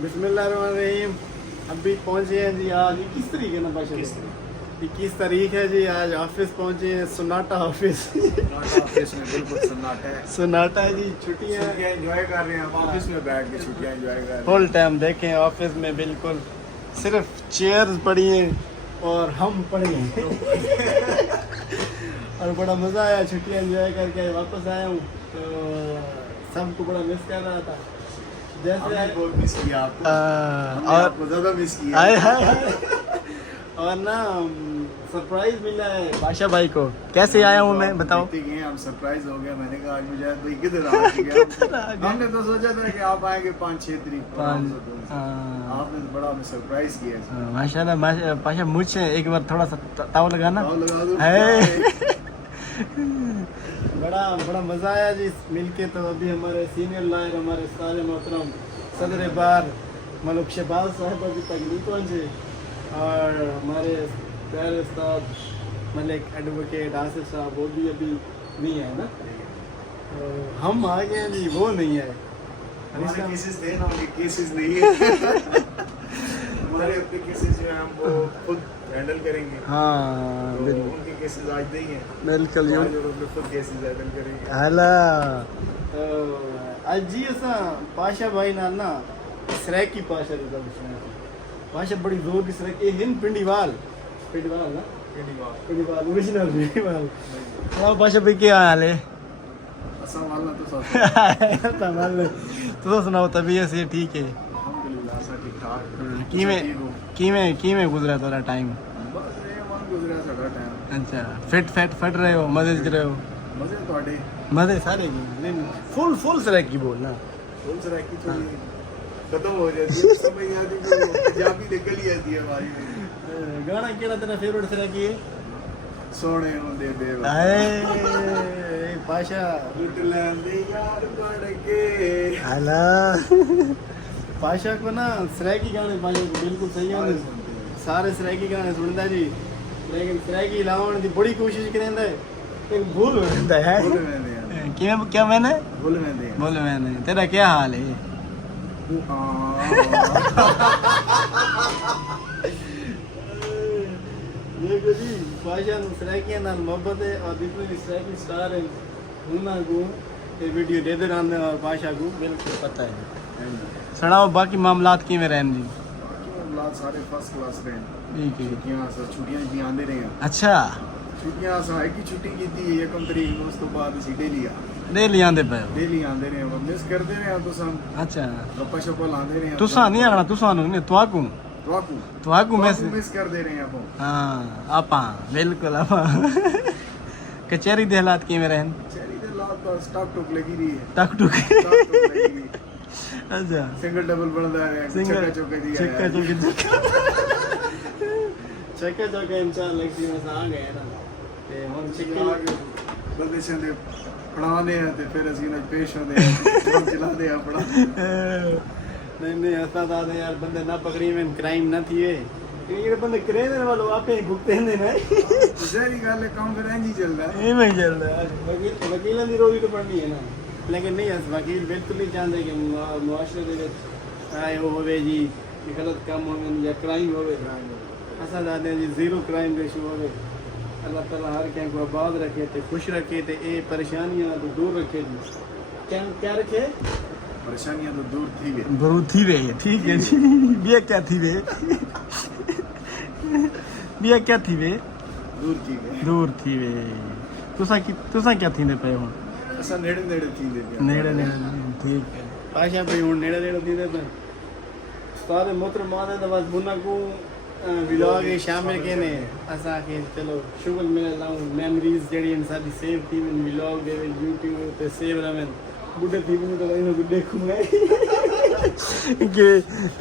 बिस्मिल्लाहिर्रहमानिर्रहीम। अभी पहुंचे हैं जी आज 21 तारीख है ना भाषा? 21 तारीख है जी। आज ऑफिस पहुंचे हैं, सन्नाटा ऑफिस। ऑफिस में बिल्कुल सन्नाटा है। सन्नाटा है जी। छुट्टियां एंजॉय कर रहे हैं हम ऑफिस में बैठ के, छुट्टियां एंजॉय कर रहे हैं। फुल टाइम देखें ऑफिस में बिल्कुल सिर्फ चेयर्स पड़ी हैं और हम पड़े हैं। और बड़ा मज़ा आया, छुट्टियां एंजॉय करके वापस आया हूँ तो सबको बड़ा मिस कर रहा था। हमने बहुत मिस किया आपको, हमने और आपको ज़्यादा मिस किया। आए हाय और ना सरप्राइज मिला है बादशाह भाई को। कैसे आया हूँ मैं बताओ? देखते गए हम, सरप्राइज हो गया। मैंने कहा आज मुझे भाई किधर आ गया। हमने तो सोचा था कि आप आएंगे 5-6 तारीख को। आपने तो बड़ा हमें सरप्राइज किया। माशाल्लाह पाशा मुझे एक बार थोड़ा सा ताव लगाना। ताव लगा दो। बड़ा बड़ा मज़ा आया जी मिलके। तो अभी हमारे सीनियर लॉयर, हमारे सारे मोहतरम सदर बार मलिक शहबाज साहब अभी तक नहीं पहुँचे और हमारे प्यारे उस्ताद मलिक एडवोकेट आसिफ साहब वो भी अभी नहीं है ना। तो हम आ गए हैं जी, वो नहीं है। हमारे केसेस थे ना, उनके केसेस नहीं है। हमारे अपने केसेस जो हैं हम वो खुद हैंडल करेंगे। हाँ तो बिल्कुल उनके केसेस आज नहीं है, बिल्कुल आज वो अपने खुद केसेस हैंडल करेंगे। हला तो आज जी असा पाशा भाई नाल ना सराकी पाशा दी गल पाशा बड़ी जोर की सराकी हिंद पिंडीवाल ना पिंडीवाल ओरिजिनल पिंडीवाल। हाँ पाशा भाई क्या हाल है? असा वाला तो सब तमाम तो सुनाओ तबीयत से ठीक है? अल्हम्दुलिल्लाह सब ठीक ठाक। किवें गुजरा तोरा टाइम? बस ये मन गुजरा साडा टाइम। अच्छा फिट रहे हो, मजे च रहे हो? मजे ਤੁਹਾਡੇ मजे सारे फुल सराकी बोलना। फुल सराकी थोड़ी खत्म हो जाती है, समझ नहीं आती तो पंजाबी निकल ही आती है हमारी। गाना केड़ा तेरा फेवरेट सराकी है? सोने होंदे बेवा आए पाशा लुट लेंदे यार बड़ के। आला पाशा को ना सराकी गाने पाशा को बिल्कुल सही गाने सारे सराकी गाने सुनता जी, लेकिन सराकी लावन दी बड़ी कोशिश करेंदा है लेकिन भूल वेंदा है। भूल वेंदे हैं, किवें क्या मैंने भूल वेंदे हैं। बोले मैंने तेरा क्या हाल है? देखो जी पाशा नु सराकियां नाल मोहब्बत है और बिल्कुल सराकी स्टार है। उन्हां को ये वीडियो दे दे रहंदे और पाशा को बिल्कुल पता है। सुनाओ बाकी मामलात किवें रहन जी? औलाद सारे फर्स्ट क्लास रहे। ठीक है। छुट्टियां जी आंदे रहे हैं। अच्छा छुट्टियां असां एक ही छुट्टी कीती है 1 तरीक ਨੂੰ, ਉਸ ਤੋਂ ਬਾਅਦ ਅਸੀਂ ਡੇਲੀ डेली आंदे पे हो? ਡੇਲੀ ਆਂਦੇ ਰਹੇ ਹਾਂ। ਮਿਸ ਕਰਦੇ ਰਹੇ ਹਾਂ ਤੁਸੀਂ, अच्छा ਗੱਪਾਂ ਸ਼ੱਪਾਂ ਲਾਉਂਦੇ ਰਹੇ ਹਾਂ। तुसा नहीं आना तुसा नहीं तुआकू ਤੁਹਾਨੂੰ ਮਿਸ ਕਰਦੇ ਰਹੇ ਆਪਾਂ। हाँ आपा बिल्कुल आपा कचहरी दे हालात किवें रहन? चेरी ਦੇ ਲਾਤ ਬਸ ਟਕ ਟੁਕ ਲੱਗੀ ਰਹੀ ਹੈ। टक टुक टक टुक ਲੱਗੀ ਰਹੀ। अच्छा ਸਿੰਗਲ ਡਬਲ ਬਣਦਾ ਹੈ, सिंगल ਚੱਕਾ ਚੌਕੇ ਦੀ चक्का चौके इंसान लगती में आ गए ना ते हम चक्के ਬੰਦੇ ਸੰਦੇ ਪੜਾਉਂਦੇ ਆ ਤੇ ਫਿਰ ਅਸੀਂ ਨਾਲ ਪੇਸ਼ ਹੁੰਦੇ ਆ, ਕੰਮ ਚਲਾਉਂਦੇ ਆ ਆਪਣਾ। नहीं ऐसा था यार बंदे ना पकड़ी में क्राइम ना थी ये बंदे करेंदे वालों आपे भुगते ने ना। ਜ਼ਹਿਰੀ ਗੱਲ ਹੈ, ਕੰਮ ਫਿਰ ਇੰਝ ਹੀ ਚੱਲਦਾ ਹੈ। ये नहीं चल रहा वकीलों की रोजी तो पड़नी है ना, लेकिन नहीं अस वकील बिल्कुल नहीं चाहते कि मुआशरे दे आए होवे जी कि गलत काम होवे या क्राइम होवे। असा चाहते हैं जी जीरो क्राइम रेशो होवे। अल्लाह ताला हर क्या को आबाद रखे ते खुश रखे ते ये परेशानियां तो दूर रखे जी। क्या रखे? परेशानियां तो दूर थी गई। दूर थी वे ठीक है जी। बिया क्या थी वे? बिया क्या थी वे? दूर थी वे। तुसा क्या थींदे पे हो? असा नेड़े नेड़े थींदे पे। नेड़े ठीक है पाशा भाई हुन नेड़े थींदे पे सारे मोहतरम आदे तो बस बुना को व्लॉग ये शामिल केने असा के चलो शुगल मिले लाऊं मेमोरीज जेडी साडी सेव थी इन व्लॉग दे YouTube पे सेव रवन बुढ़े थी भी तो इन्हों को देखूंगा कि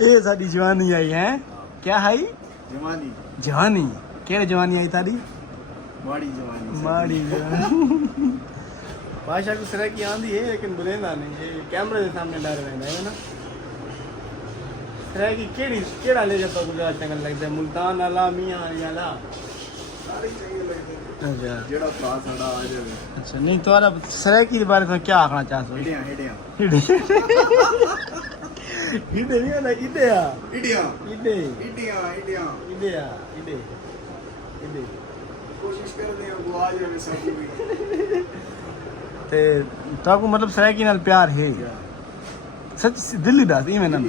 ये साडी जवानी आई है। क्या आई? जवानी केड़े जवानी आई तारी? माड़ी जवानी। पाशा को सराय की आंधी है लेकिन बुलेंदा नहीं, ये कैमरे के सामने डर रहना है ना। सराय की केड़ा ले जाता तुझे अच्छा लगता है? मुल्तान वाला, मियां वाला सारे चाहिए लगते हैं। अच्छा जेड़ा क्लास साडा आ जावे। अच्छा नहीं तुम्हारा सराय के बारे में क्या आखना चाहते हो? हेडियां इधे नहीं है ना इधे आ इडिया इधे इडिया इडिया इधे आ इधे इधे कोशिश करते हैं वो आ जाए सब भी ते ताको मतलब सराकी नाल प्यार है सच दिल्ली दस इवें ना